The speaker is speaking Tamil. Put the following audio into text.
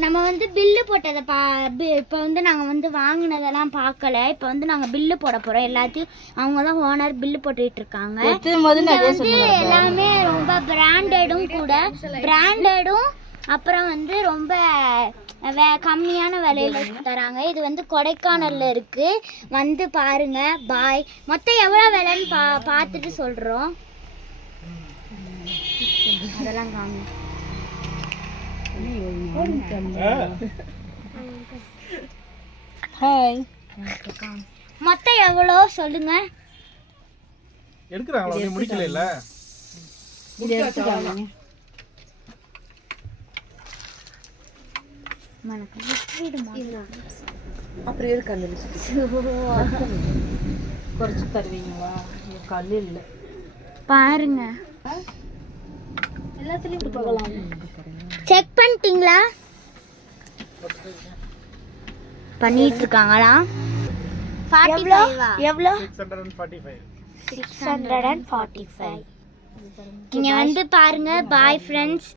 நம்ம வந்து பில்லு போட்டதை இப்போ வந்து நாங்கள் வந்து வாங்கினதெல்லாம் பார்க்கல. இப்போ வந்து நாங்கள் பில்லு போட போகிறோம். எல்லாத்தையும் அவங்க தான் ஓனர் பில்லு போட்டுட்டு இருக்காங்க. வந்து எல்லாமே ரொம்ப பிராண்டடும் கூட, பிராண்டடும் அப்புறம் வந்து ரொம்ப கம்மியான விலையில தராங்க. இது வந்து கொடைக்கானல்ல இருக்கு, வந்து பாருங்க. பாய். மொத்தம் எவ்வளோ விலைன்னு பார்த்துட்டு சொல்கிறோம். அதெல்லாம் காமி. ஹாய். மொத்தம் எவ்வளோ சொல்லுங்க. எடுக்கறாங்களா? நீ முடிக்கல இல்ல? இது எடுத்துட்டாங்க. அப்புறம் இருக்கு அந்த குறைச்சி தருவீங்களா? கல் இல்லை பாருங்க. எல்லாத்துலயும் போகலாம். செக் பண்ணிட்டீங்களா? பண்ணிட்டு இருக்காங்களா? 45 எவ்வளோ? 645. 645. நீங்க வந்து பாருங்க. Bye friends.